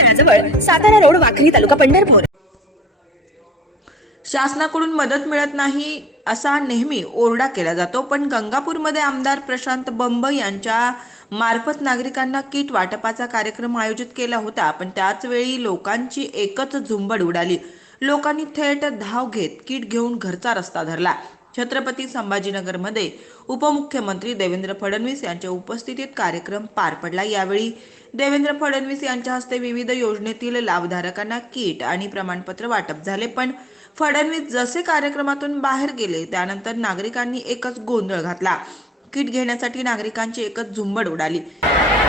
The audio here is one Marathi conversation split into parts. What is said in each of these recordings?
तळाजवळ सातारा रोड वाखरी तालुका पंढरपूर. शासनाकडून मदत मिळत नाही असा नेहमी ओरडा केला जातो पण गंगापूरमध्ये आमदार प्रशांत बंब यांच्या मार्फत नागरिकांना किट वाटपाचा कार्यक्रम आयोजित केला होता पण त्याच वेळी लोकांची एकच झुंबड उडाली. लोकांनी थेट धाव घेत किट घेऊन घरचा रस्ता धरला. छत्रपती संभाजीनगरमध्ये उपमुख्यमंत्री देवेंद्र फडणवीस यांच्या उपस्थितीत कार्यक्रम पार पडला. यावेळी देवेंद्र फडणवीस यांच्या हस्ते विविध योजनेतील लाभधारकांना किट आणि प्रमाणपत्र वाटप झाले. पण फडणवीस जसे कार्यक्रमातून बाहेर गेले त्यानंतर नागरिकांनी एकच गोंधळ घातला. किट घेण्यासाठी नागरिकांची एकच झुंबड उडाली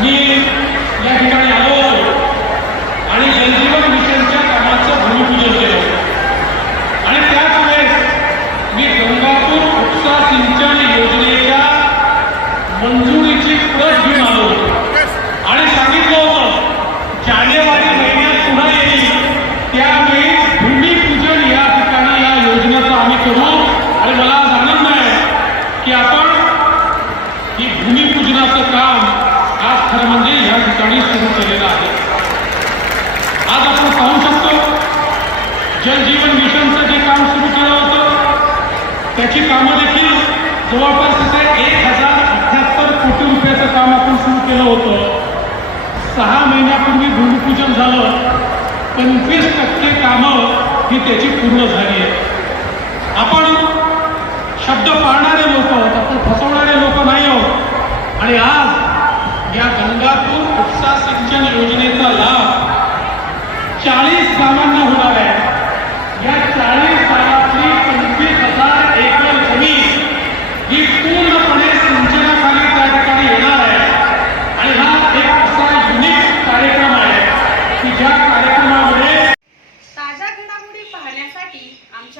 मी या ठिकाणी आलो होतो आणि जलजीवन मिशनच्या कामाचं भूमिपूजन केलं होतं आणि त्याच वेळेस मी गंगापूर उपसा सिंचन योजनेच्या मंजुरीची प्रत घेऊन आलो आणि सांगितलं होतं जानेवारी महिन्यात पुन्हा येईल. त्यावेळी भूमिपूजन या ठिकाणी या योजनेचं आम्ही करू. आणि मला आज आनंद आहे की आपण ही भूमिपूजनाचं काम आज खरं म्हणजे या ठिकाणी सुरू केलेलं आहे. आज आपण पाहू शकतो जलजीवन मिशनचं जे काम सुरू केलं होतं त्याची कामं देखील जवळपास तिथे एक हजार अठ्याहत्तर कोटी रुपयाचं काम आपण सुरू केलं होतं सहा महिन्यापूर्वी भूमिपूजन झालं पंचवीस टक्के कामं ही त्याची पूर्ण झाली आहे आपण शब्द पाळणारे लोक आहोत आपण फसवणारे लोक नाही आहोत. आणि आज या गंगापूर उपसा सिंचन योजनेचा लाभ चाळीस गावांना होणार आहे या चाळीस गावातली पंचवीस हजार एकर जमीन ही पूर्णपणे सिंचनाखाली त्या ठिकाणी येणार आहे आणि हा एक असा युनिक कार्यक्रम आहे की ज्या कार्यक्रमामध्ये ताज्या घडामोडी पाहण्यासाठी आमच्या